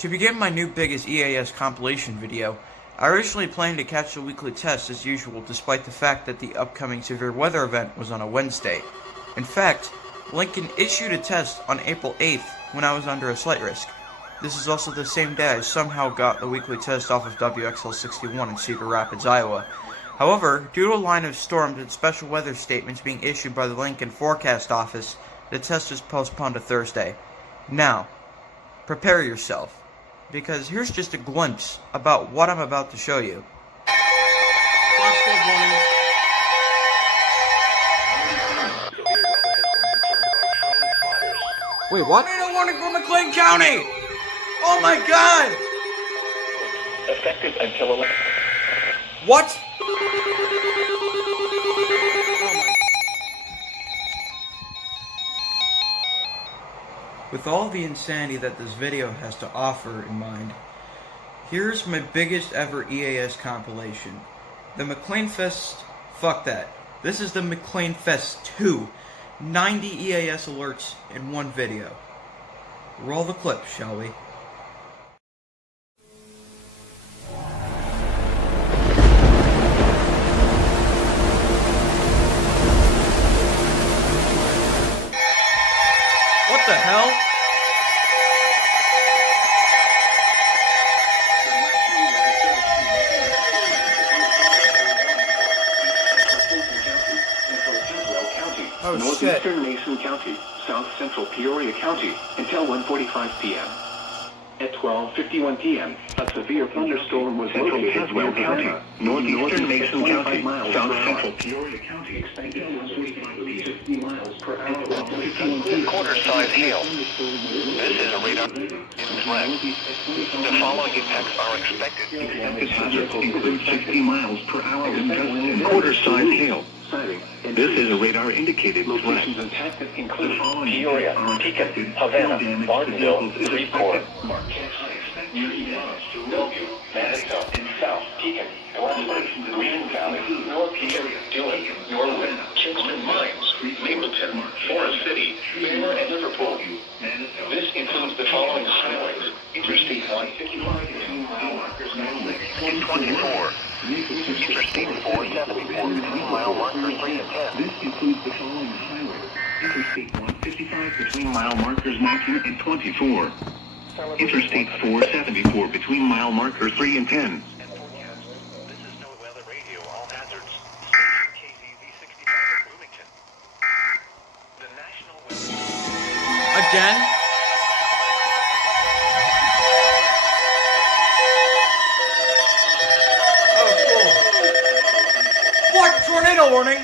To begin my new biggest EAS compilation video, I originally planned to catch the weekly test as usual despite the fact that the upcoming severe weather event was on a Wednesday. In fact, Lincoln issued a test on April 8th when I was under a slight risk. This is also the same day I somehow got the weekly test off of WXL-61 in Cedar Rapids, Iowa. However, due to a line of storms and special weather statements being issued by the Lincoln Forecast Office, the test is postponed to Thursday. Now, prepare yourself, because here's just a glimpse about what I'm about to show you. Wait, what? Tornado warning for Mclean County! Oh my god! Effective until 11. What? With all the insanity that this video has to offer in mind, here's my biggest ever EAS compilation. The Mcleanfest, fuck that. This is the Mcleanfest 2. 90 EAS alerts in one video. Roll the clip, shall we? What the hell? Oh, Northeastern Mason County, South Central Peoria County, until 1:45 p.m. At 12:51 p.m., a severe thunderstorm was located in Haswell County, Northeastern Mason County, South Central Peoria County, expected 50 miles per hour. Quarter-size hail. This is a radar threat. The following impacts are expected. Expected hazards include 60 miles per hour and quarter-size hail. This is a radar-indicated threat. Locations impacted include Peoria, Pekin, Havana, Bartonville, Shreveport, Bellevue, Madison, South Pekin, Woodford, Green Valley, North Pekin, Dillon, Norwood, Kingston Mines, Mapleton, Forest City, Beaver, and Liverpool. This includes the following highways: Interstate 155 between mile markers 24. Interstate 474 between mile markers 3 and 10. This includes the following highways: Interstate 155 between mile markers 19 and 24. Interstate 474 between mile markers 3 and 10. This is No Weather Radio, all hazards. KZZ 65 at Bloomington. The National Weather. Again? What? Tornado warning?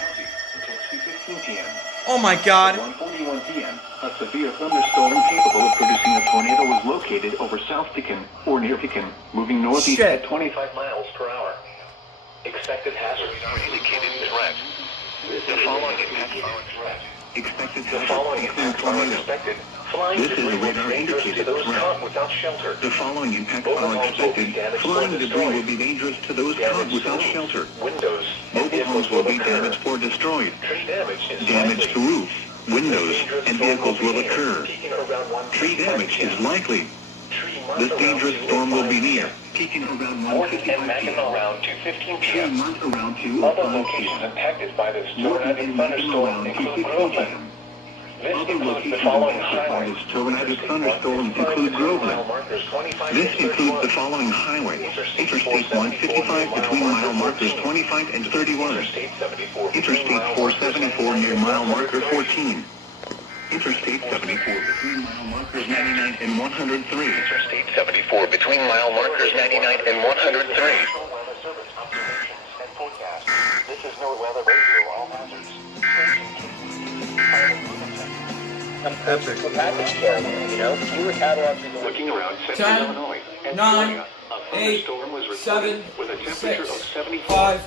Oh my god. At 1:41 p.m., a severe thunderstorm capable of producing a tornado was located over South Pekin or near Pekin, moving northeast at 25 miles per hour. Expected hazards are indicated threat. The following impacts are threat. Expected expected. Flying debris will be dangerous to those caught without shelter. The following impacts are expected. Flying debris will be dangerous to those caught without shelter. Windows. Mobile homes will be damaged or destroyed. Damage to roofs, windows, and vehicles will occur. Tree damage is likely. This dangerous storm will be near. Peaking around 1:55 p.m. around 2:15 p.m. Other locations impacted by this tornadic thunderstorm include Groveland. This includes the following highways. Tornadic thunderstorms include Groveland. This includes the following highways: Interstate 155 between mile markers 25 and 31. Interstate 474 near mile marker 14. Interstate 74 between mile markers 99 and 103. Interstate 74 between mile markers 99 and 103. This is No Weather Radio, all hazards. Epic. Looking around central 10, Illinois and 9, Georgia, a 8, thunderstorm was 7, recorded with a temperature 6, of 74. 5,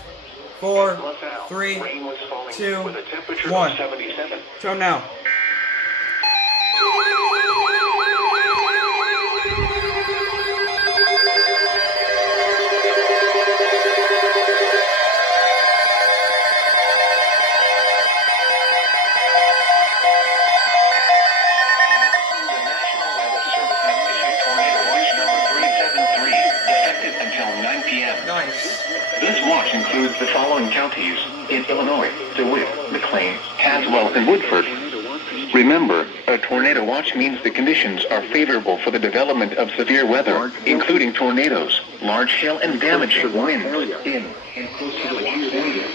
4, LaSalle, 3, rain was falling 2, with a temperature 1. of 77. Show now. The National Weather Service has issued tornado watch number includes the following counties in Illinois: DeWitt, Mclean, Haswell, and Woodford. Remember, a tornado watch means the conditions are favorable for the development of severe weather, including tornadoes, large hail, and damaging winds in and close to the watch area.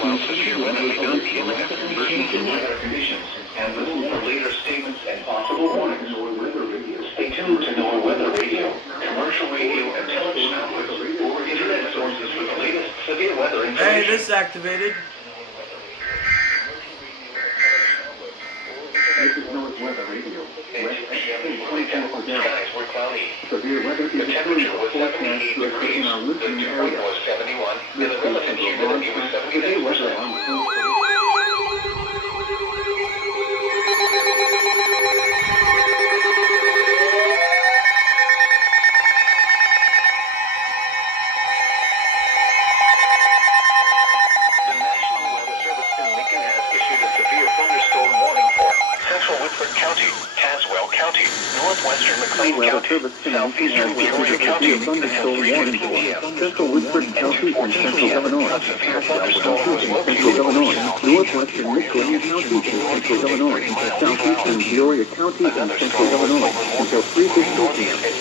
While severe weather may not be in weather conditions, and listen for later statements and possible warnings. Stay tuned to NOAA Weather Radio, commercial radio, and television outlets, or internet sources for the latest severe weather information. Hey, this is activated. This is NOAA's Weather Radio. West skies were cloudy. Severe weather The temperature was 78 degrees, the dew point was 71, and the relative humidity was 76%. Woodford County, Haswell County, Northwestern Mclean County, Southeastern Peoria County, Central Woodford County and Central Illinois, Central Illinois, Northwestern Mclean County and Central Illinois, Southeastern Peoria County and Central Illinois, until 3:15 p.m. at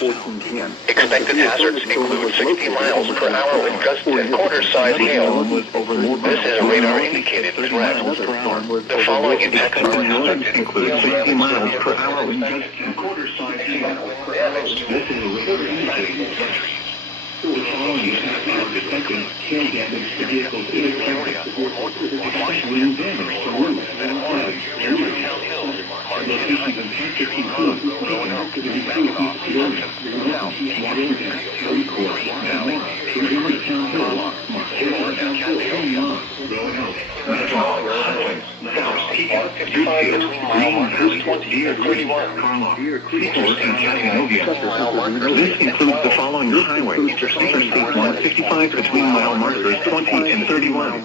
2:14 p.m. Expected hazards include 60 miles per hour with gusts and quarter-size hail. This is a radar-indicated threat. The following impacts are expected include 60 miles per hour with gusts and quarter-size hail. This is a radar-indicated threat. The following impacts are expected: hail damage to vehicles in the area, expect wind damage to roofs and flags, locations impacted include East Peoria, Washington, Freeport, Valley, Peoria Town Hill, Marquette Town Hill, Roanoke, Highway, South Pekin, Woodfield, Greenhurst, Deer Creek, Carlock, Freeport, and Chattanooga. This includes the following highways: Interstate 155 between mile markers 20 and 31.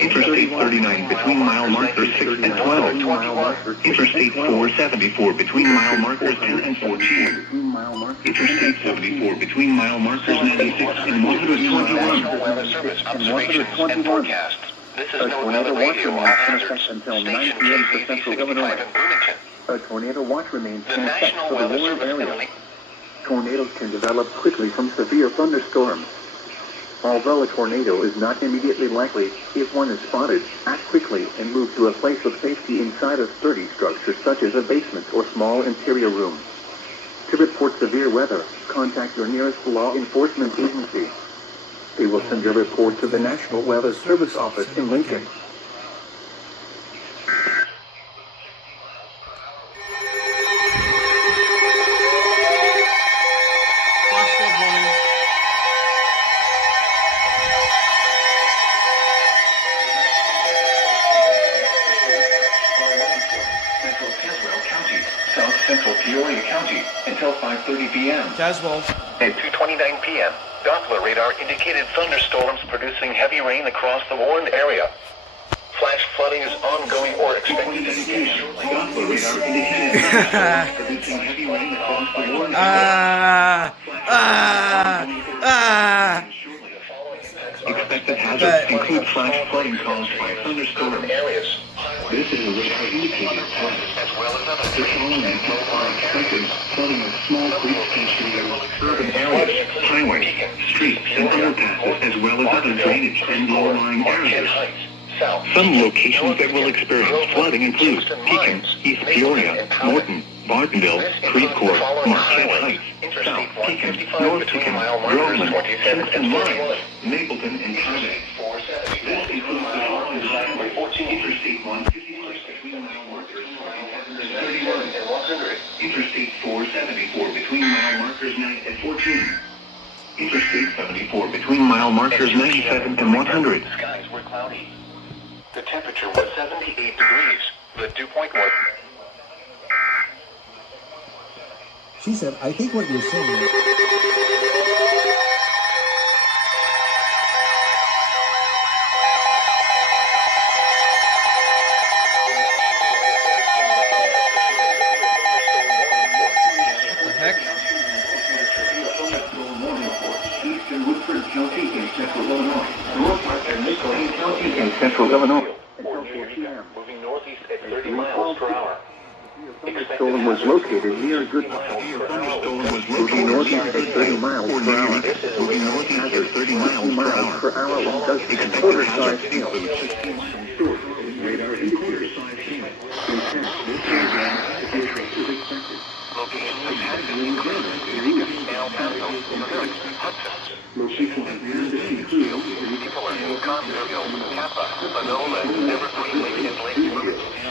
Interstate 39 between mile markers 6 and 12. Interstate 474 between mile markers 10 and 14. Interstate 74 between mile markers 96 and 121. National Weather Service observations and forecasts. This is NOAA Weather Radio on hazards. Until 9 Station p.m. for Central KBV-65 Illinois. in Bloomington. A tornado watch remains The in effect National for the Weather warm Service area. Tornadoes can develop quickly from severe thunderstorms. Although a tornado is not immediately likely, if one is spotted, act quickly and move to a place of safety inside a sturdy structure such as a basement or small interior room. To report severe weather, contact your nearest law enforcement agency. They will send your report to the National Weather Service Office in Lincoln. Central Peoria County until 5:30 p.m. Haswell. At 2:29 p.m., Doppler radar indicated thunderstorms producing heavy rain across the warned area. Flash flooding is ongoing or expected. Doppler radar indicated producing heavy rain across the warned area. Expected hazards include flash flooding caused by thunderstorms. This is a radar indicated threat. The following impacts are expected: flooding of small creeks and urban areas, highways, streets, and overpasses, as well as other drainage and low-lying areas. Some locations that will experience flooding include Pekin, East Peoria, Morton, Bartonville, Freeport, Marquette Heights, South Pekin, North Pekin, Groveland, Kingston Mines, Mapleton, and Conway. This includes the following Interstate 155 between mile markers 31 and 100. Interstate 474 between mile markers 9 and 14. Interstate 74 between mile markers 97 and 100. Skies were cloudy. The temperature was 78 degrees. The dew point was... She said, I think what you're saying... County in central Illinois. Northwestern Mclean County in central Illinois. Or near here, moving northeast at 30 miles per hour. Thunderstorm was located near Thunderstorm moving northeast at 30 miles per hour. Moving northeast at 30 miles per hour with dusty and quarter-sized hail. Radar indicator size hail. Intent. This area is expected. Location of Location of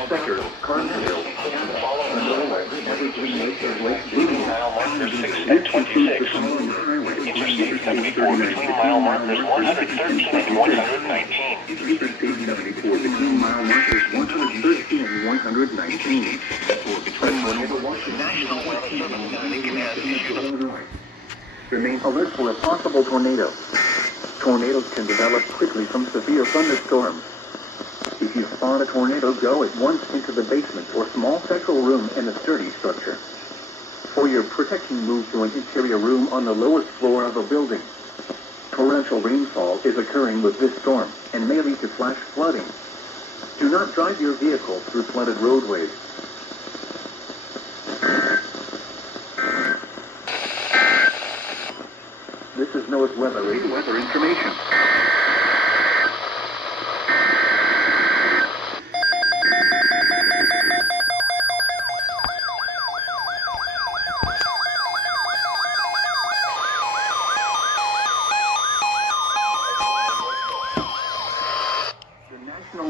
Becker, Carnhill, Panola, Evergreen Lake, and Lake Blue. Mile marker 6 at 26. Interstate 74 between mile markers 113 and 119. Interstate 74 between mile markers 113 and 119. Remain alert for a possible tornado. Tornadoes can develop quickly from severe thunderstorms. If you spot a tornado, go at once into the basement or small central room in a sturdy structure. For your protection, move to an interior room on the lowest floor of a building. Torrential rainfall is occurring with this storm and may lead to flash flooding. Do not drive your vehicle through flooded roadways. This is NOAA's weather information.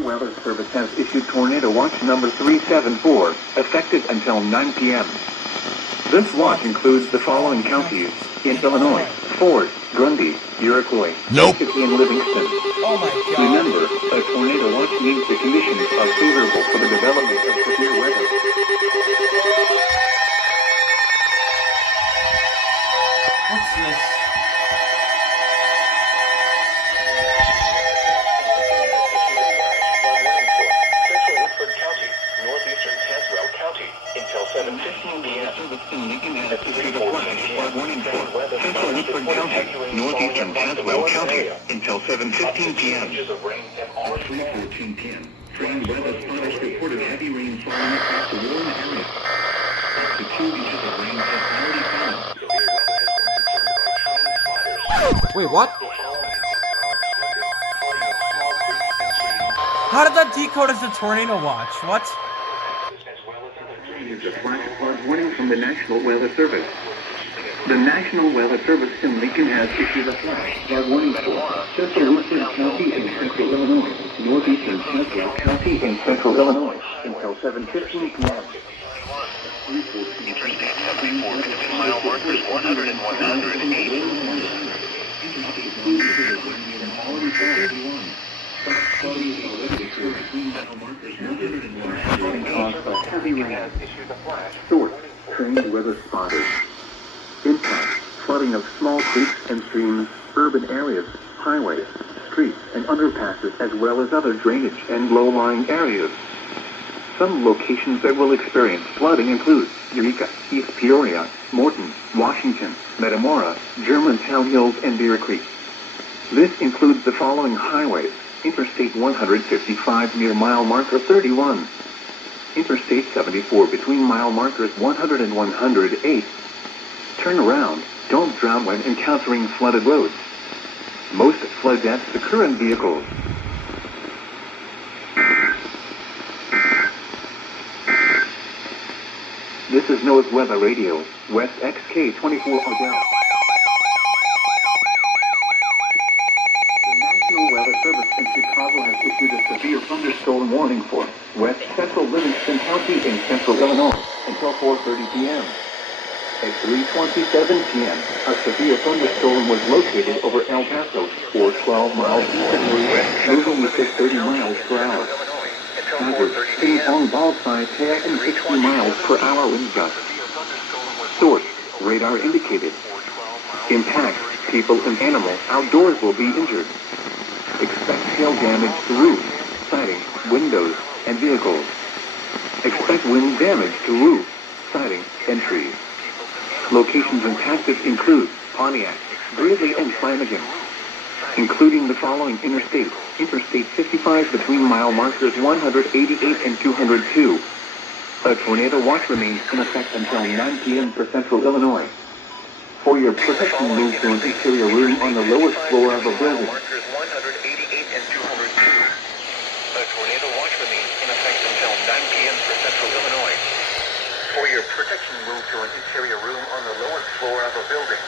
Weather Service has issued Tornado Watch number 374, effective until 9 p.m. This watch includes the following counties in Illinois: Ford, Grundy, Iroquois, and Livingston. Oh my God. Remember, a tornado watch means the conditions are favorable for the development of severe weather. What's this? Woodford County, Northeastern Haswell County, until 7:15 p.m. At 3:14 weather Central Woodford County, Northeastern Haswell County, until 7:15 p.m. inches of rain have already 3:14 p.m. Trained weather spotters reported heavy rain falling across the warm area. Up to 2 inches of rain has already fallen. Wait, what? How did that decode as a tornado watch? What? It's a flash flood warning from the National Weather Service. The National Weather Service in Lincoln has issued a flash flood warning for Central Woodford County in central Illinois, Northeastern Haswell County in central Illinois, until 7:15 p.m. Interstate 74 between mile markers 100 and 108. Caused by heavy rain. Source: trained weather spotters. Impact: flooding of small creeks and streams, urban areas, highways, streets, and underpasses, as well as other drainage and low-lying areas. Some locations that will experience flooding include Eureka, East Peoria, Morton, Washington, Metamora, Germantown Hills, and Deer Creek. This includes the following highways: Interstate 155 near mile marker 31. Interstate 74 between mile markers 100 and 108. Turn around. Don't drown when encountering flooded roads. Most flood deaths occur in vehicles. This is NOAA's Weather Radio, West XK24 Odell. Weather Service in Chicago has issued a severe thunderstorm warning for West Central Livingston County in central Illinois until 4:30 p.m. At 3:27 p.m., a severe thunderstorm was located over El Paso, or 12 miles east, moving with 30 miles per hour. Hazard: ping-pong ball size 60 miles per hour wind gust. Source: radar indicated. Impact: people and animal outdoors will be injured. Expect hail damage to roofs, siding, windows, and vehicles. Expect wind damage to roofs, siding, and trees. Locations impacted include Pontiac, Greeley, and Flanagan. including the following interstates. Interstate 55 between mile markers 188 and 202. A tornado watch remains in effect until 9 p.m. for central Illinois. For your protection, move to an interior room on the lowest floor of a building. Markers 188 and 202. A tornado watch remains in effect until 9 p.m. for central Illinois. For your protection, move to an interior room on the lowest floor of a building.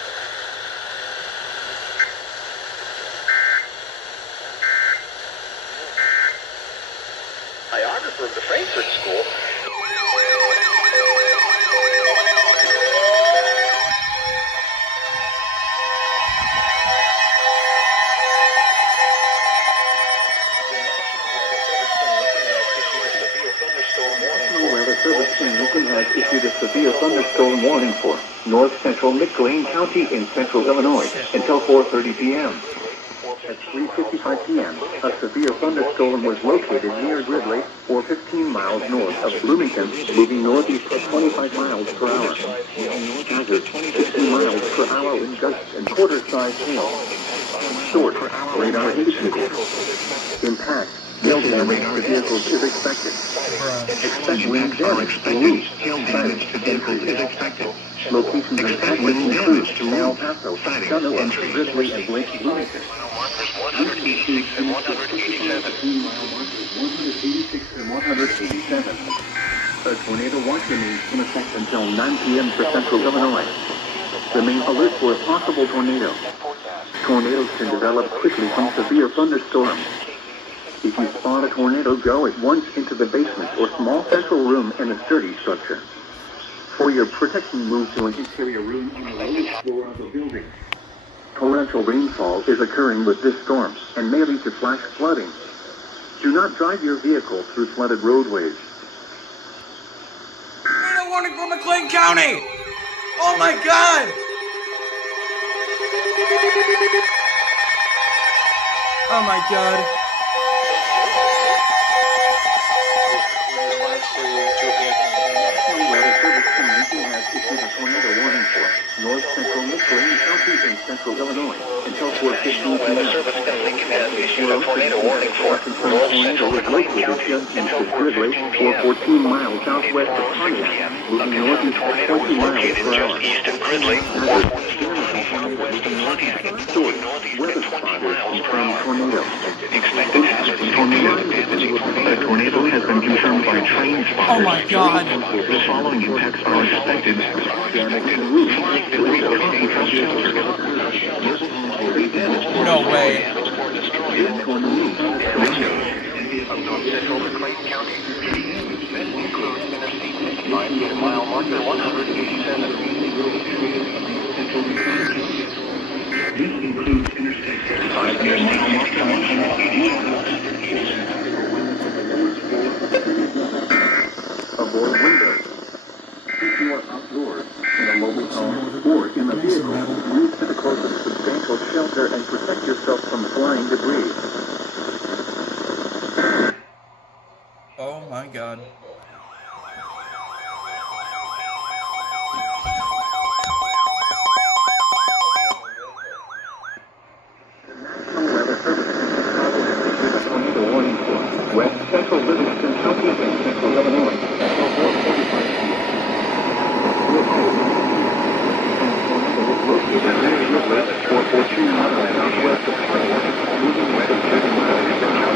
Biographer of the Frankfurt School. Lincoln has issued a severe thunderstorm warning for north central Mclean County in central Illinois until 4:30 p.m. At 3:55 p.m., a severe thunderstorm was located near Gridley, or 15 miles north of Bloomington, moving northeast at 25 miles per hour. Hazard, 15 miles per hour with gusts and quarter-sized hail. Short radar indicated. Impact. Hail damage to vehicles is expected. Expect wind damage to roofs, siding, and trees. Locations of wind include El Paso, Haswell, Gridley, and Lake Bloomington. 186 and 187. 186 and 187. A tornado watch remains in effect until 9 p.m. for central Illinois. Remain alert for a possible tornado. Tornadoes can develop quickly from severe thunderstorms. If you spot a tornado, go at once into the basement or small central room in a sturdy structure. For your protection, move to an interior room on the lowest floor of the building. Torrential rainfall is occurring with this storm and may lead to flash flooding. Do not drive your vehicle through flooded roadways. Tornado warning for McLean County! Oh my God! Oh my God. Tornado warning for north central Mclean County in central Illinois until 4:15 Weather Service in Lincoln has issued a tornado warning for north central Mclean County until 4:15 p.m. or 14 miles southwest of Pontiac, moving northeast at 20 miles per hour. Just east of Gridley, or 14 miles southwest of Pontiac, moving northeast Weather at 20 spotters miles per confirm hour. tornado. Expected hazard tornado damage. A tornado has been confirmed by train spotters. Oh my God. The following impacts are expected. No way. Mile marker 187. This includes Interstate 55 near mile marker 188. Avoid windows. If you are outdoors, in a mobile home, or in a vehicle, move to the closest substantial shelter and protect yourself from flying debris. Oh my God. National Weather Service has issued a tornado warning for west central Livingston County and central Illinois until 4:45 p.m. Located near Woodford, or 14 miles southwest of Haswell, moving west at 30 miles per hour.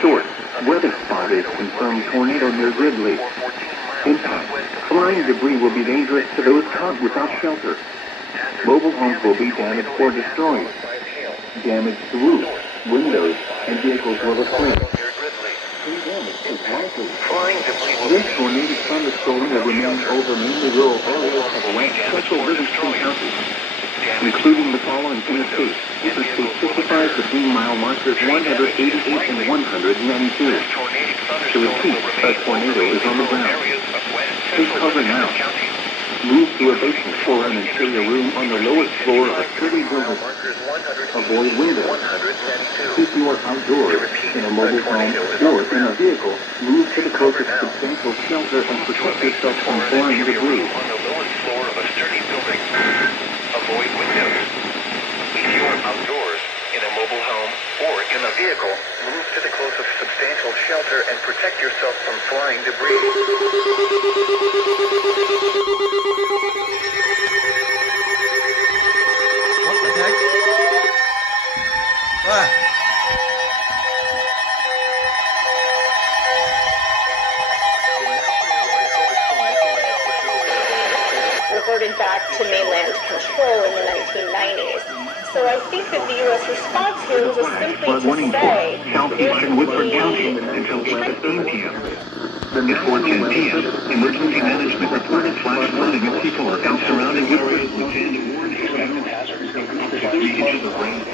Short weather spotters confirm tornado near Gridley. Impact. Flying debris will be dangerous to those caught without shelter. Mobile homes will be damaged or destroyed. Damage to roofs, windows, and vehicles will aflame. This tornadic thunderstorm will remain over mainly rural areas of west central Livingston County, including the following interstates. Interstate 55 between mile markers 188 and 192. To repeat, a tornado is on the ground. Take cover now. Move to a basement or an interior room on the lowest floor of a sturdy building. Avoid windows. If you are outdoors, in a mobile home, or in a vehicle, move to the closest substantial shelter and protect yourself from flying debris. On the lowest floor of a sturdy building. Avoid windows. If you are outdoors, in a mobile home, or in a vehicle, move to the closest substantial shelter and protect yourself from flying debris. What the heck? Ah. Reverted back to mainland control in the 1990s. So I think that the U.S. response here was simply to say, southeast in Woodford County until 4:15 p.m. At 4:10 p.m., emergency management reported flash flooding of people and surrounding areas and warned expected hazards, including changes of rain.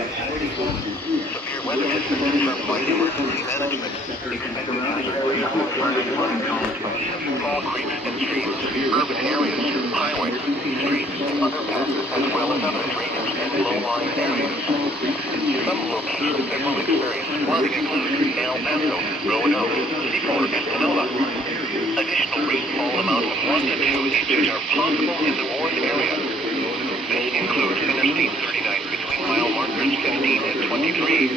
Severe weather has been confirmed by emergency management. Expected hazards include flash flooding caused by small creeks and streams, urban areas, highways, streets, underpasses, as well as other drainage and low-lying areas. Some locations that will experience flooding include El Paso, Roanoke, Seaport, and Sonoma. Additional rainfall amounts of 1 to 2 inches are possible in the warned area. This includes Interstate 39 between mile markers 15 and 23.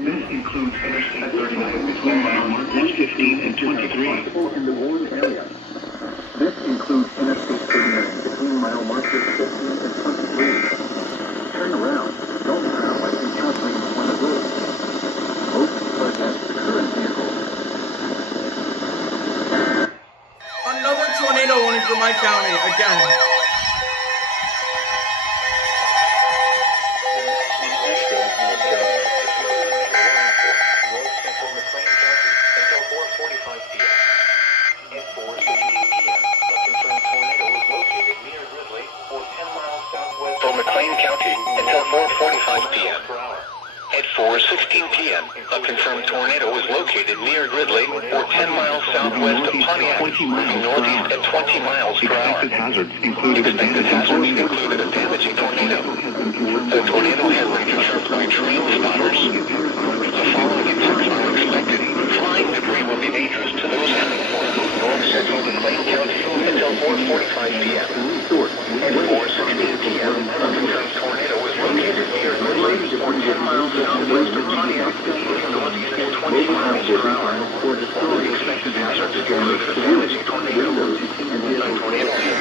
This includes Interstate 39 between mile markers 15 and 23. In the warned area. This includes Interstate 39 between mile markers 15 and 23. Turn around. Don't sound like encountering one of those. Most bypass the current vehicle. Another tornado warning for my county again. Mclean County until 4:45 p.m. At 4:16 p.m., a confirmed tornado is located near Gridley or 10 miles southwest of Pontiac, moving northeast at 20 miles per hour. Expected hazards included a damaging tornado. The tornado has been confirmed by trail spotters. The following impacts are expected. Flying debris will be dangerous to those heading for north central Mclean County until 4:45 p.m. At 4:16 p.m., a confirmed tornado is located near Gridley or 10 miles southwest of Pontiac, moving northeast at 20 miles per hour. The expected hazards include a damaging tornado. A tornado has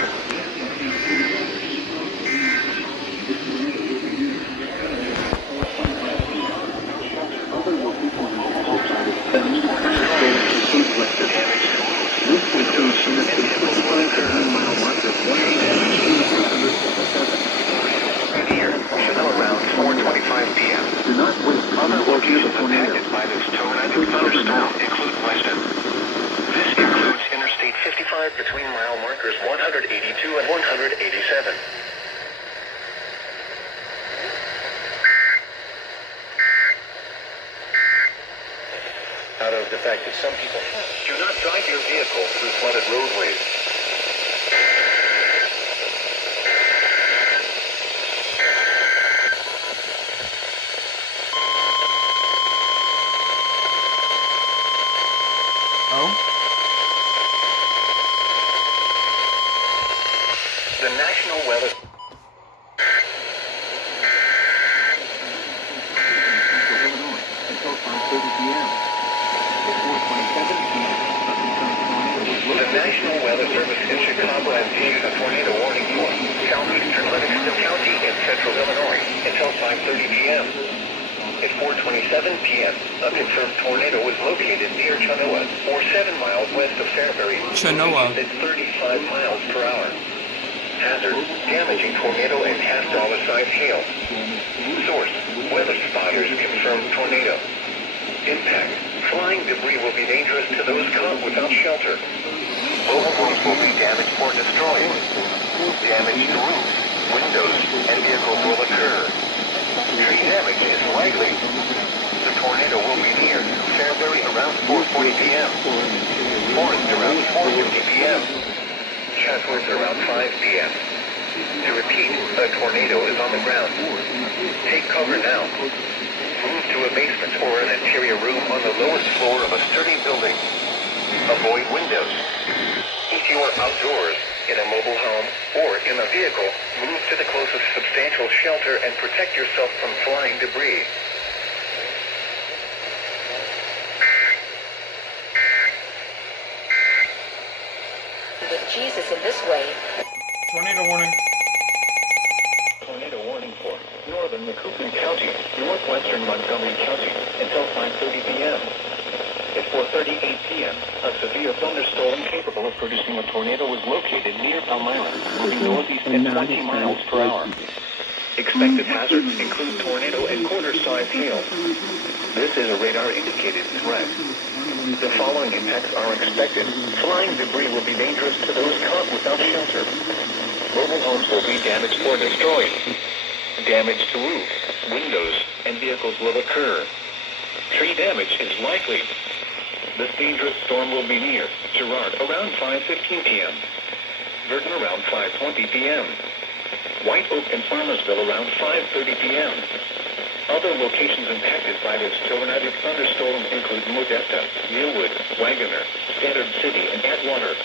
around 4:25 p.m. Other locations impacted by this tornadic thunderstorm include Weston. This includes Interstate 55 between mile markers 182 and 187. Out of the fact that some people do not drive your vehicle through flooded roadways. The National Weather Service in Chicago has issued a tornado warning for southeastern Livingston County in central Illinois until 5:30 p.m. At 4:27 p.m., a confirmed tornado was located near Chenoa, or 7 miles west of Fairbury, Chenoa. at 35 miles per hour. Hazard, damaging tornado and half-dollar-sized hail. Source, weather spotters confirmed tornado. Impact, flying debris will be dangerous to those caught without shelter. Mobile homes will be damaged or destroyed. Damage to roofs, windows, and vehicles will occur. Tree damage is likely. The tornado will be near Fairbury around 4:40 p.m. Forest around 4:50 p.m. Chatsworth around 5 p.m. To repeat, a tornado is on the ground. Take cover now. Move to a basement or an interior room on the lowest floor of a sturdy building. Avoid windows. If you you're outdoors, in a mobile home, or in a vehicle, move to the closest substantial shelter and protect yourself from flying debris. With Jesus in this way. Tornado warning. Tornado warning for northern Mclean County, northwestern Montgomery County, until 5:30 p.m. At 4:38 p.m., a severe thunderstorm capable of producing a tornado was located near Palmyra, moving northeast at 20 miles per hour. Expected hazards include tornado and quarter-sized hail. This is a radar-indicated threat. The following impacts are expected. Flying debris will be dangerous to those caught without shelter. Mobile homes will be damaged or destroyed. Damage to roofs, windows, and vehicles will occur. Tree damage is likely. This dangerous storm will be near Girard around 5:15 p.m. Verdon around 5:20 p.m. White Oak and Farmersville around 5:30 p.m. Other locations impacted by this tornadic thunderstorm include Modesta, Millwood, Wagoner, Standard City, and Atwater.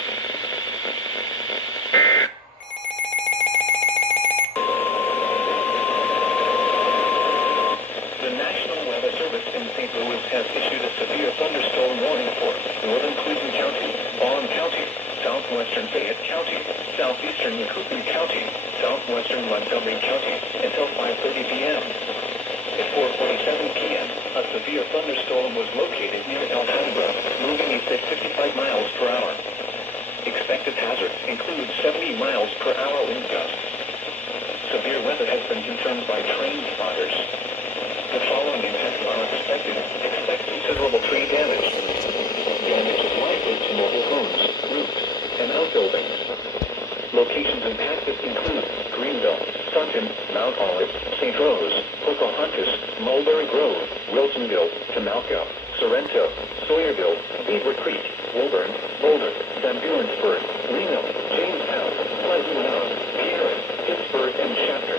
The National Weather Service in St. Louis has issued a severe thunderstorm warning for northern Cleveland County, Bond County, southwestern Fayette County, southeastern Mclean County, southwestern Montgomery County, until 5:30 p.m. At 4:47 p.m., a severe thunderstorm was located near Alhambra, moving east at 55 miles per hour. Expected hazards include 70 miles per hour wind gusts. Severe weather has been confirmed by train spotters. The following impacts are expected. Expect considerable tree damage. Damage is likely to mobile homes, roofs, and outbuildings. Locations impacted include Greenville, Sutton, Mount Olive, St. Rose, Pocahontas, Mulberry Grove, Wilsonville, Tamalka, Sorrento, Sawyerville, Beaver Creek, Woburn, Boulder, Van Burentsburg, Reno, Jamestown, Pleasant Mound, Pierre, Pittsburgh, and Chapter.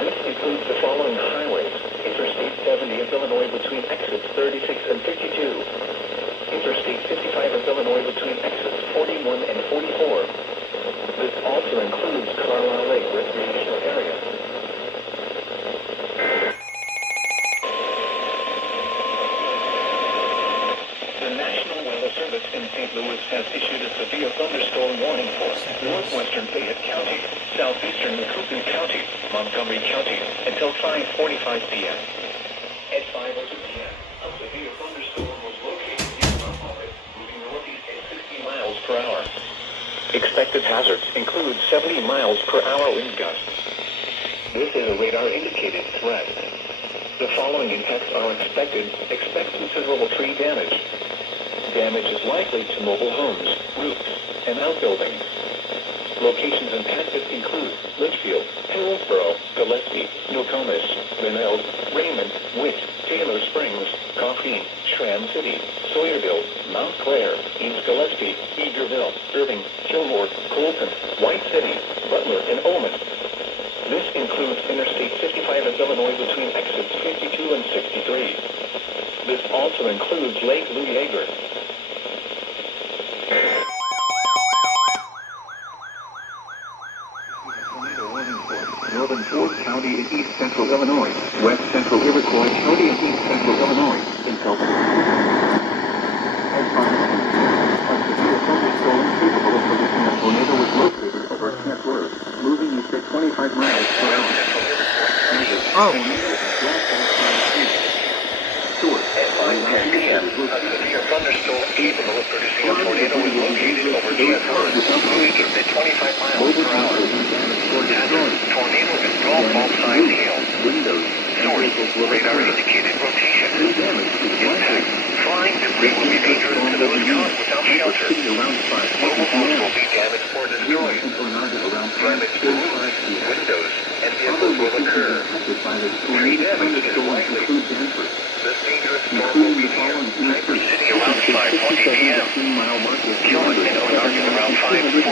This includes the following highways: Interstate 70 of Illinois between exits 36 and 52. Interstate 55 of Illinois between exits 41 and 44. This also includes Carlisle Lake Recreational Area. The National Weather Service in St. Louis has issued a severe thunderstorm warning for northwestern Fayette County, southeastern Mclean County, Montgomery County, until 5:45 p.m. At 5:02 p.m., a severe thunderstorm was located near Mount Olive, moving northeast at 60 miles per hour. Expected hazards include 70 miles per hour wind gusts. This is a radar-indicated threat. The following impacts are expected. Expect considerable tree damage. Damage is likely to mobile homes, roofs, and outbuildings. Locations impacted include Litchfield, Hillsborough, Gillespie, Nokomis, Grinnell, Raymond, Witt, Taylor Springs, Coffee, Schramm City, Sawyerville, Mount Clair, East Gillespie, Eagerville, Irving, Gilmore, Colton, White City, Butler, and Ullman. This includes Interstate 55 of Illinois between exits 52 and 63. This also includes Lake Louis Yeager. Northern Ford County in east central Illinois, west central Iroquois County in east central Illinois, until 6 At 5:10, a severe thunderstorm capable of producing a tornado was located over Kent Road, moving east at 25 miles per hour. Oh. At 5:10 p.m., a severe thunderstorm capable of producing a tornado was located over Kent Road, moving east at 25 miles per hour. Hazard, tornado and golf ball-sized hail. Source, radar-indicated rotation. Impact, flying debris will be dangerous to those caught without shelter. Mobile homes will be damaged or destroyed. Damage to roofs, windows, and vehicles will occur. Tree damage is likely. This dangerous storm will be near Hyper City around 5:20 p.m. Killen and Onargan around 5:45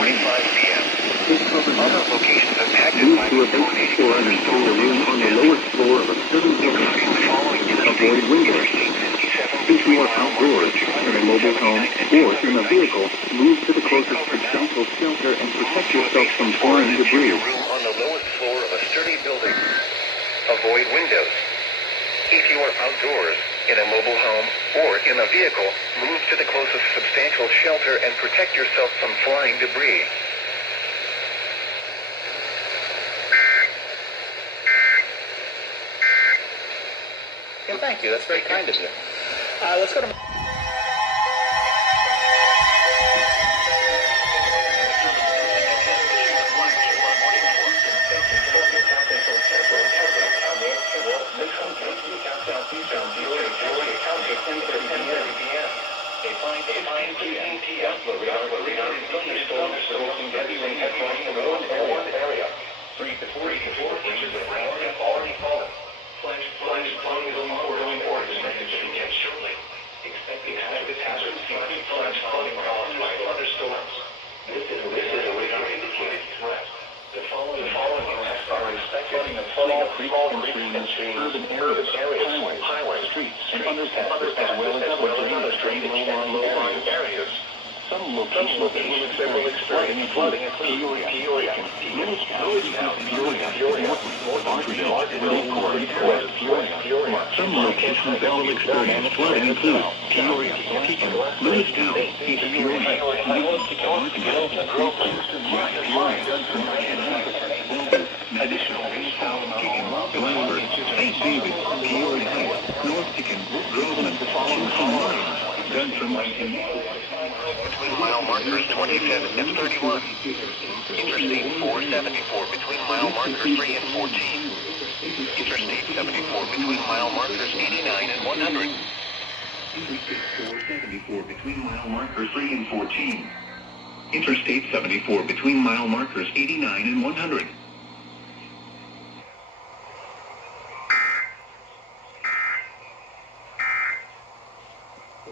p.m. Other locations impacted by the tornadic thunderstorm on the lowest floor of a including the following interstate 57 between mile markers 200 mobile home or in a vehicle, move to the closest substantial shelter and protect yourself from foreign debris. On the lowest floor of a sturdy building. Avoid windows. If you are outdoors, in a mobile home, or in a vehicle, move to the closest substantial shelter and protect yourself from flying debris. Well, thank you. That's very kind of you. Let's go to... Mile markers 27 and 31. Interstate 474 between mile markers 3 and 14. Interstate 74 between mile markers 89 and 100. Interstate 474 between mile markers 3 and 14. Interstate 74 between mile markers 89 and 100.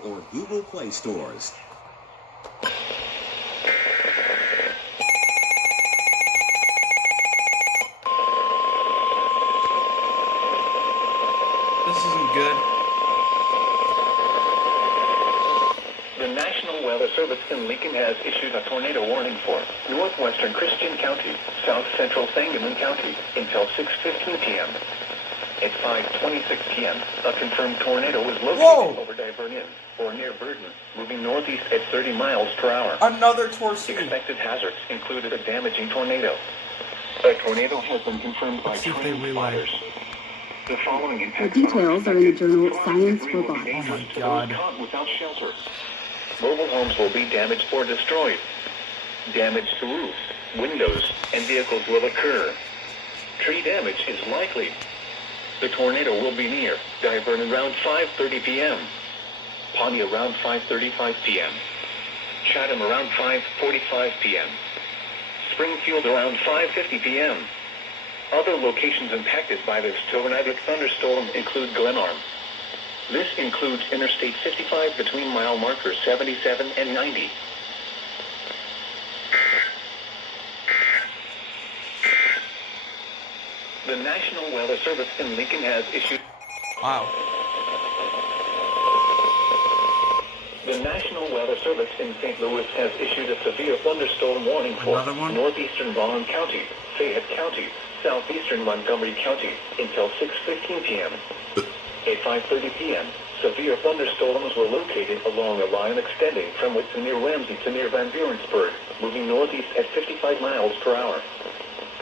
Or Google Play stores. This isn't good. The National Weather Service in Lincoln has issued a tornado warning for northwestern Christian County, south central Sangamon County until 6:15 p.m. At 5:26 p.m., a confirmed tornado was located over Divernon or near Burden, moving northeast at 30 miles per hour. Another Tor-C. Expected hazards included a damaging tornado. A tornado has been confirmed by trained spotters. The following impacts The details are in the journal Science for Bob. Oh my God. Without shelter. Mobile homes will be damaged or destroyed. Damage to roofs, windows, and vehicles will occur. Tree damage is likely. The tornado will be near Divernon around 5:30 p.m. Pawnee around 5:35 p.m. Chatham around 5:45 p.m. Springfield around 5:50 p.m. Other locations impacted by this tornadic thunderstorm include Glenarm. This includes Interstate 55 between mile markers 77 and 90. The National Weather Service in Lincoln has issued... Wow. The National Weather Service in St. Louis has issued a severe thunderstorm warning for northeastern Vaughn County, Fayette County, southeastern Montgomery County until 6:15 p.m. At 5:30 p.m., severe thunderstorms were located along a line extending from Whitson near Ramsey to near Van Burentsburg, moving northeast at 55 miles per hour.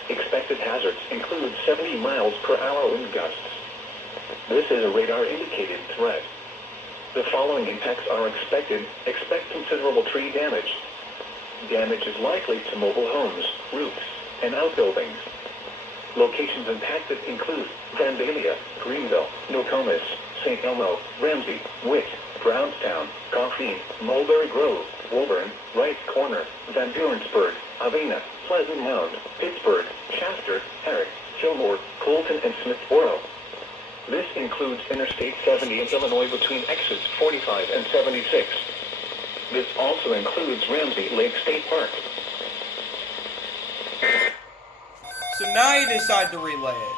Expected hazards include 70 miles per hour wind gusts. This is a radar-indicated threat. The following impacts are expected. Expect considerable tree damage. Damage is likely to mobile homes, roofs, and outbuildings. Locations impacted include Vandalia, Greenville, Nokomis, St. Elmo, Ramsey, Witt, Brownstown, Coffeen, Mulberry Grove, Woburn, Wright Corner, Van Burentsburg, Avena, Pleasant Mound, Pittsburgh, Shafter, Herrick, Fillmore, Colton, and Smithboro. This includes Interstate 70 in Illinois between exits 45 and 76. This also includes Ramsey Lake State Park. So now you decide to relay it.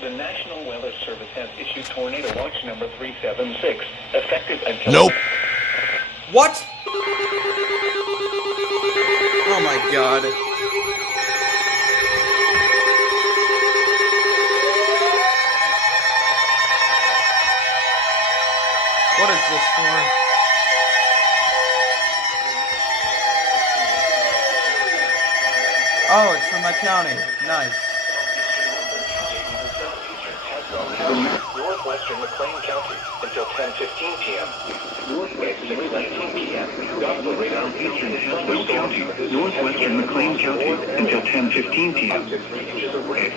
The National Weather Service has issued tornado watch number 376, effective until... Nope. What? Oh my god. What is this for? Oh, it's from my county. Nice. Northwestern Mclean County until 10:15 p.m. At 6:19 p.m. Gospel radar Eastern Haswell County, Northwestern Mclean County until 10:15 p.m. At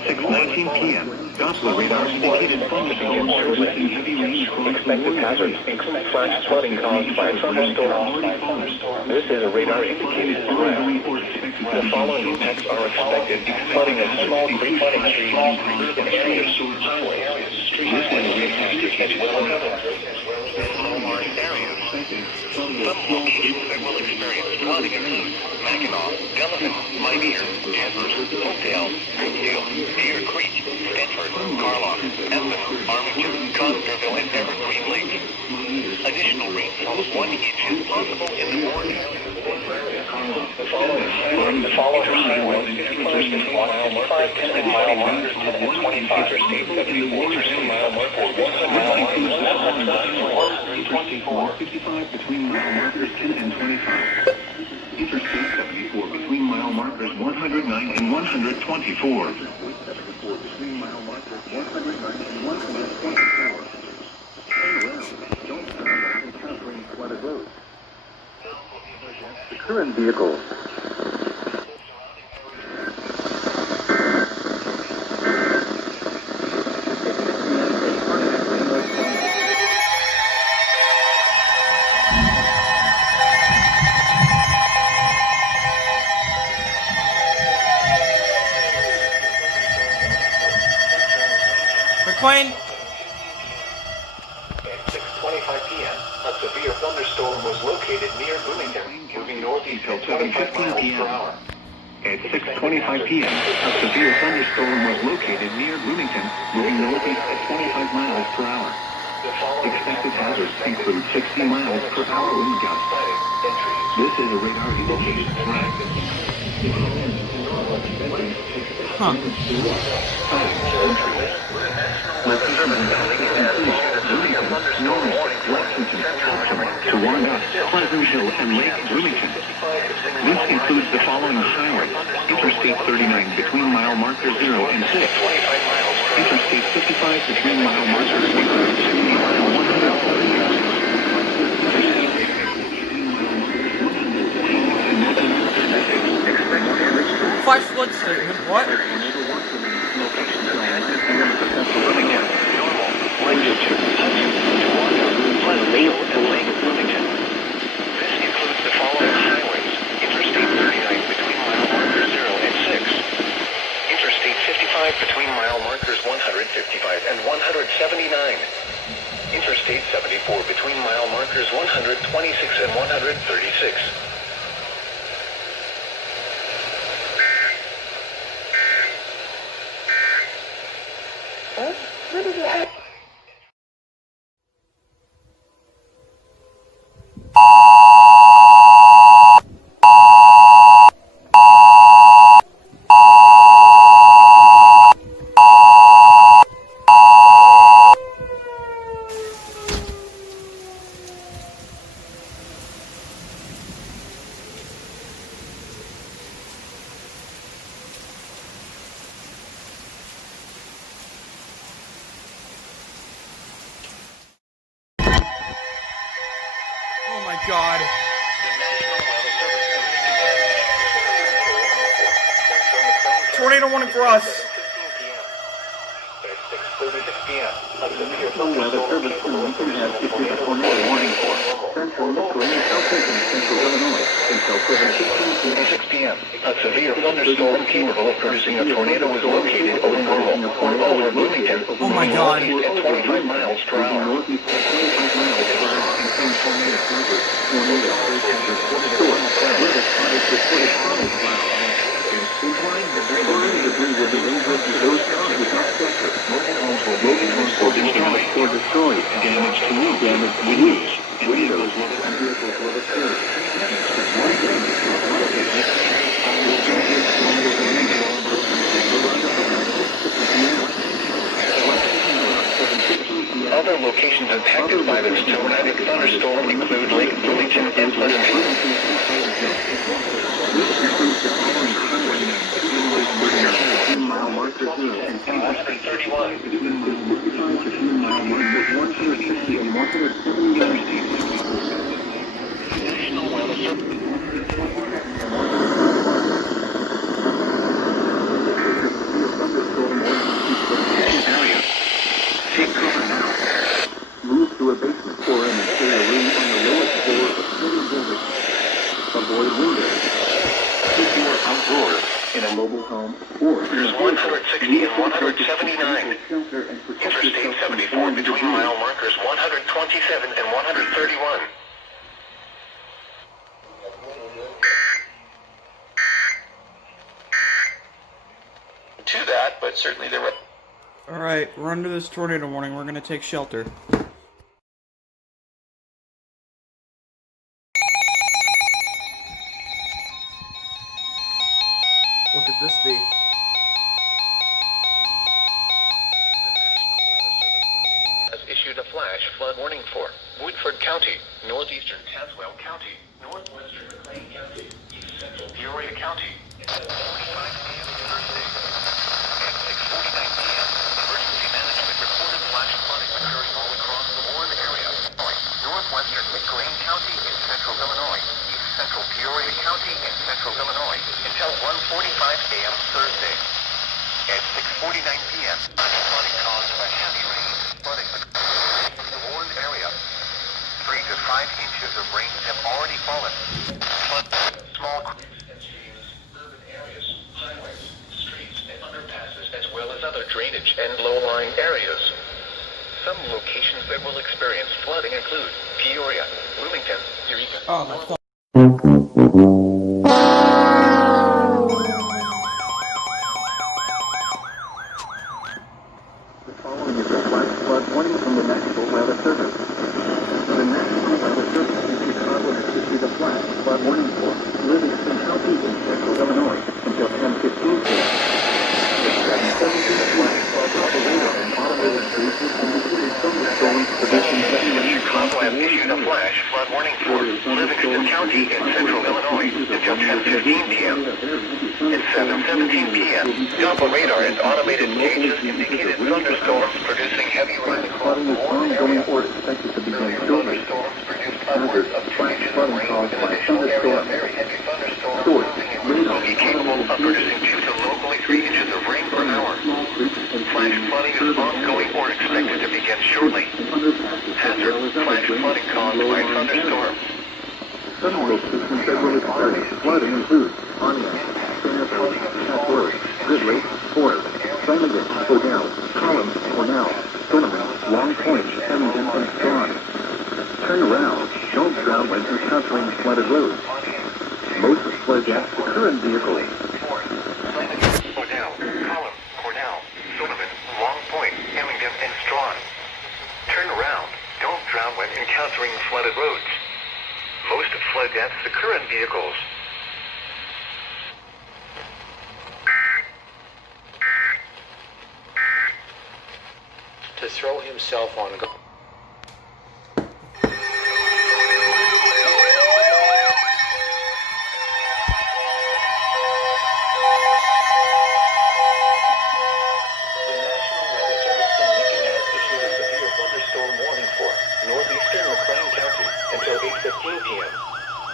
6:19 p.m. Gospel radar indicated thunderstorms with heavy rain across the expected hazards include flash flooding caused by thunderstorms. This is a radar indicated threat. The following impacts are expected: flooding of small creek streams, urban areas, highway areas, streets, as well as areas. Some locations that will experience flooding include Mackinac, Delavan, Minear, Danvers, Hopedale, Brookfield, Deer Creek, Stedford, Carlock, Esmond, Armington, Consterville, and Evergreen Lake. Additional rainfall of 1 inch is possible in the morning. The following highways, 51st, 155, 10 mile markers, 10 and 25, Interstate 74, 50 mile markers, 100 mile markers, 124, 55 between mile markers 10 and 25. Interstate 74 between mile markers 109 and 124. 74 between mile markers 109 and 124. Stay well. Don't stop encountering flooded roads. The current vehicles. McLean? At 6:25 p.m., a severe thunderstorm was located near Bloomington, moving northeast at 25 miles per hour. At 6:25 p.m., a severe thunderstorm was located near Bloomington, moving northeast at 25 miles per hour. Expected hazards include 60 miles per hour wind gusts. This is a radar indicated threat. Huh. To warn us, Pleasant Hill and Lake Bloomington. This includes the following highways: Interstate 39 between mile markers 0 and 6. Interstate 55 between mile markers 0 and 60 mile 130. Flash flood statement, what? This includes the following highways: Interstate 39 between mile markers 0 and 6. Interstate 55 between mile markers 155 and 179. Interstate 74 between mile markers 126 and 136. What is that? Oh my god. Tornado warning for us. At 6:36 p.m., a severe Weather Service Bloomington has issued a tornado warning for central Mclean, southeastern central Illinois until 7:16 p.m. A severe thunderstorm capable of producing a tornado was located over Normal or over Bloomington. Oh my god. At 25 miles per hour. northeast at 25 miles per hour and some tornado hazard. Tornado hazard store. Weather spotted reported solid clouds. Inclined debris will be removed with those clouds without pressure. damage to windows, and vehicles Other locations impacted by this tornadic thunderstorm include Lake Bloomington and Pleasanton. Move to a basement or an interior room on the lowest floor of any building. Avoid windows. If you are outdoors in a mobile home or There's 160 and 179. Interstate 74 between mile markers 127 and 131. To that, but certainly there were... Alright, we're under this tornado warning. We're going to take shelter. What could this be? Has issued a flash flood warning for Woodford County, Northeastern Haswell County, Northwestern Mclean County, East Central Peoria County. At 7:45 p.m. Thursday. At 6:49 p.m., emergency management reported flash flooding occurring all across the Warren area. Northwestern Mclean County in central Illinois, East Central Peoria County in central Illinois, until 1:45 a.m. Thursday. At 6:49 p.m., flash flooding caused by heavy rain flooding the Warren area. 3 to 5 inches of rain have already fallen. Flood small creeks and streams, urban areas, highways, streets, and underpasses, as well as other drainage and low-lying areas. Some locations that will experience flooding include Peoria, Bloomington, Eureka. Oh, my phone. The following is a flash flood warning from the National Weather Service. The National Weather Service in Chicago has issued a flash flood warning for Livingston County in central Illinois until 10:15 p.m. At 7:17, a flash flood operator and automated bases indicated thunderstorms producing heavy rain. Chicago has issued a flash flood warning for Livingston County in central Illinois until 10:15 p.m. At 7:17 p.m., Doppler radar and automated gauges indicated thunderstorms producing heavy rain across the Warren area. Or expected to begin shortly. Thunderstorms produced upwards of 2 inches of rain with an additional area of very heavy thunderstorms will be capable of producing 2 to locally 3 inches of rain per hour. Flash flooding is ongoing or expected to begin shortly. Hazard, flash flooding caused by thunderstorms. Some locations that will experience flooding include Pontiac, Sarasota, Haswell, Goodley, Ford, Flanagan, Odell, Collins, Cornell, Cinnamon, Long Point, Hemington, and Strawn. Turn around. Don't drown when encountering flooded roads. Most flood gaps occur in vehicles. Odell, Collins, Cornell, Cinnamon, Long Point, Hemington, and Strawn. Turn around. Don't drown when encountering flooded roads. Most flood deaths occur in vehicles. To throw himself on God.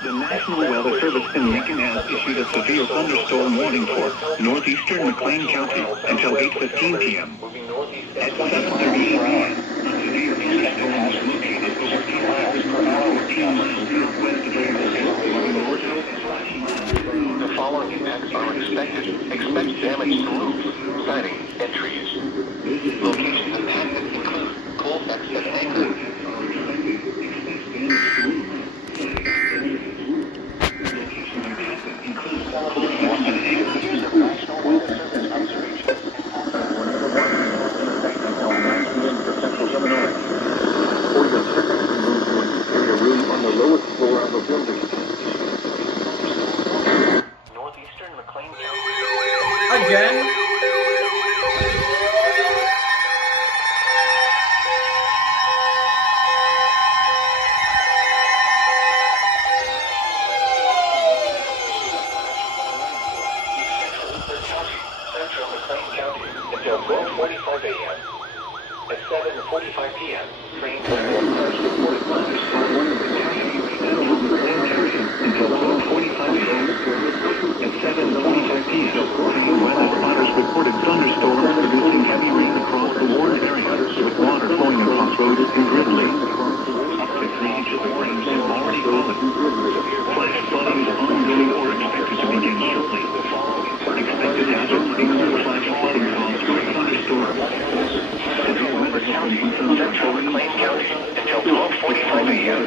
The National Weather Service in Lincoln has issued a severe thunderstorm warning for Northeastern Mclean County until 8:15 p.m. At 7:38 p.m., a severe thunderstorm was located over 2 miles per hour 14 miles northwest of The following impacts are expected. Expect damage to roofs, siding, and trees. Locations impacted include Colfax and Anchor. For your protection, move to an interior room on the lowest floor of the building. Northeastern Mclean County. Again? Central Mclean County until 12:45 a.m. At 7:45 p.m., trains until 12:45 a.m. At 7:45 p.m., weather spotters reported thunderstorms producing heavy rain across the warned area, with water flowing across roads considerably. Up to 3 inches of rain have already fallen. Flash flooding is ongoing or expected to begin shortly. Expected hazards include flash flooding caused by thunderstorms. Central Mclean County until 12:45 a.m.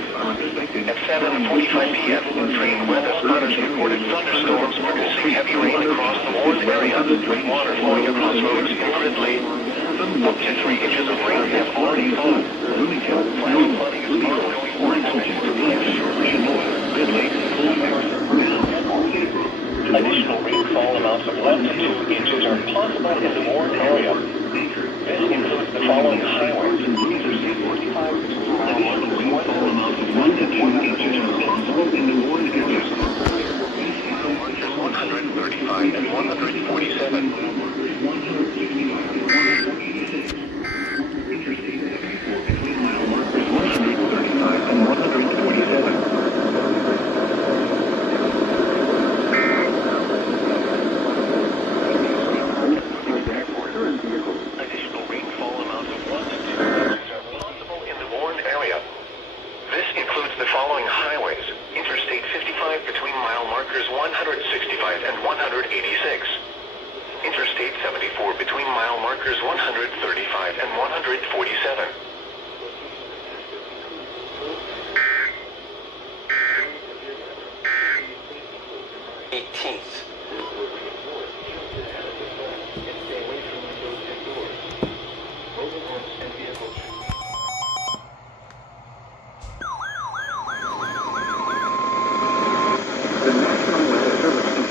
At 7:45 p.m., train weather spotters reported thunderstorms producing heavy rain across the warned area, with water flowing across roads considerably. Up to 3 inches of rain have already fallen. Flash flooding is ongoing or expected to begin shortly. Additional rainfall amounts of 1 to 2 inches are possible in the warned area. This includes the following highways. Additional rainfall amounts of 1 to 2 inches are possible in the warned area. 135 and 147. Interstate 74 between mile markers 135 and 147. Additional rainfall amounts of 1 to 2 inches are possible in the warned area. This includes the following highways. Interstate 55 between mile markers 165 and 186. Interstate 74 between mile markers 135 and 147.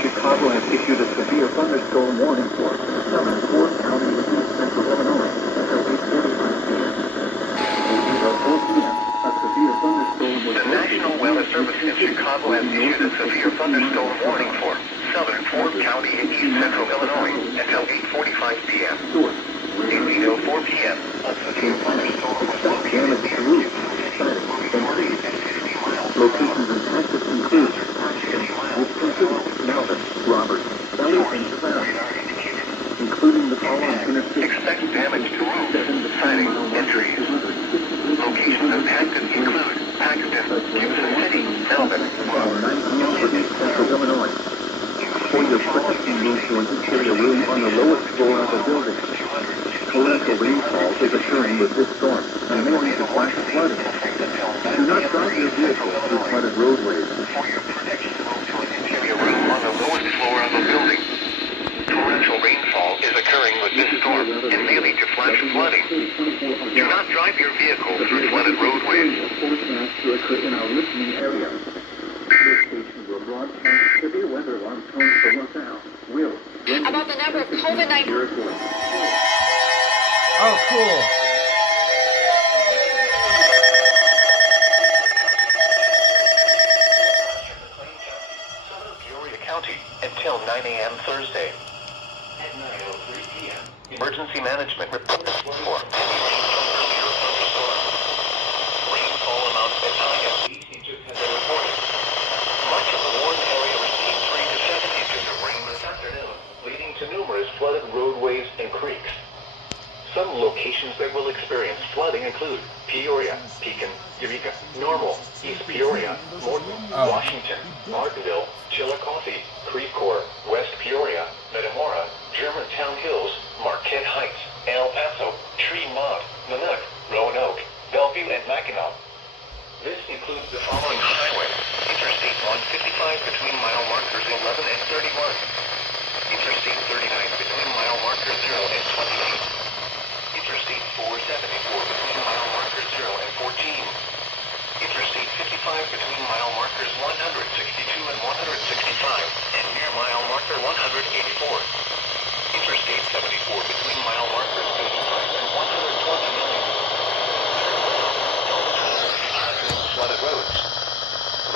Chicago has issued a severe thunderstorm warning for southern Ford County and east central Illinois until 8:45 p.m. Until 4 p.m., a severe thunderstorm was The National Weather Service in Chicago has issued a severe thunderstorm warning for southern Ford County and east central Illinois until 8:45 p.m. Until 4 p.m., a severe thunderstorm was located near roofs, siding, and trees. Locations in Texas include Woodford, Melvin, Roberts, Valley, and Savannah, including the following interstate. Expect damage to roofs, siding, and trees. Locations impacted include Paxton, Kansas City, Melvin, Roberts, Central Illinois. For your protection, move to an interior room on the lowest floor of the building. Torrential rainfall is occurring with this storm and may lead to flash flooding. Do not drive your vehicle through flooded roadways. For your protection, move to an interior room on the lowest floor of a building. Torrential rainfall is occurring with this storm and may lead to flash flooding. Do not drive your vehicle through flooded roadways. Forecast to occur in our listening area. This station will broadcast severe weather alarm tones for locale. Will. About the number of COVID-19. Oh, cool. County until 9 a.m. Thursday. At 9:03 p.m. Emergency management report for rainfall amounts as high as 8 inches have been reported. Much of the warned area received 3 to 7 inches of rain this afternoon, leading to numerous flooded roadways and creeks. Some locations that will experience flooding include Peoria, Pekin, Eureka, Normal, East Peoria, Morton, Washington, Martinville, Chillicothe, Creve Coeur, West Peoria, Metamora, Germantown Hills, Marquette Heights, El Paso, Tremont, Nanook, Roanoke, Bellevue, and Mackinac. This includes the following highways: Interstate 155 between mile markers 11 and 31. Interstate 39 between mile markers 0 and 28. Interstate 474 between mile markers 0 and 14. between mile markers 162 and 165, and near mile marker 184. Interstate 74 between mile markers 55 and 129. Flooded roads.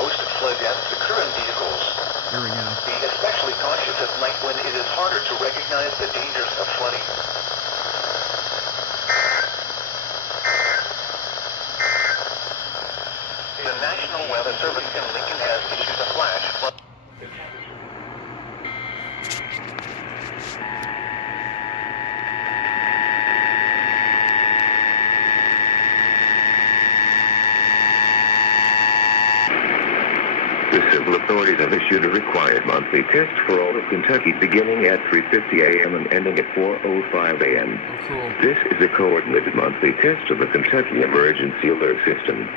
Most flood deaths occur in vehicles. Here we go. Be especially cautious at night when it is harder to recognize the dangers of flooding. The National Weather Service in Lincoln has issued a flash flood. The civil authorities have issued a required monthly test for all of Kentucky beginning at 3:50 a.m. and ending at 4:05 a.m. Oh, cool. This is a coordinated monthly test of the Kentucky Emergency Alert System.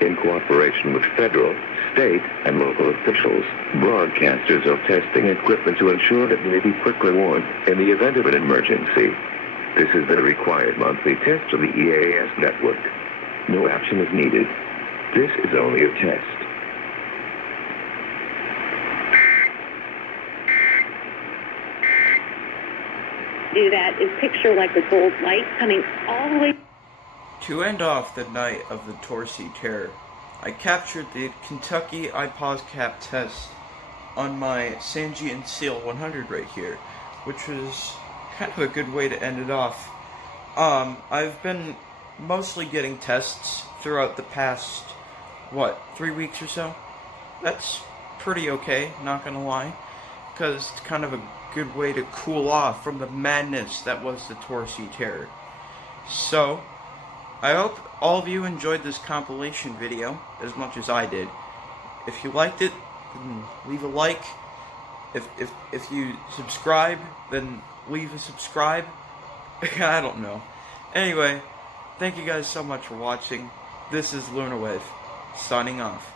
In cooperation with federal, state, and local officials, broadcasters are testing equipment to ensure that it may be quickly warned in the event of an emergency. This is the required monthly test of the EAS network. No action is needed. This is only a test. Do that is picture like a gold light coming all the way. To end off the night of the Tor-C terror, I captured the Kentucky iPause cap test on my Sanji and Seal 100 right here, which was kind of a good way to end it off. I've been mostly getting tests throughout the past, 3 weeks or so? That's pretty okay, not gonna lie, because it's kind of a good way to cool off from the madness that was the Tor-C terror. So, I hope all of you enjoyed this compilation video as much as I did. If you liked it, then leave a like. If you subscribe, then leave a subscribe. I don't know. Anyway, thank you guys so much for watching. This is LunaWave, signing off.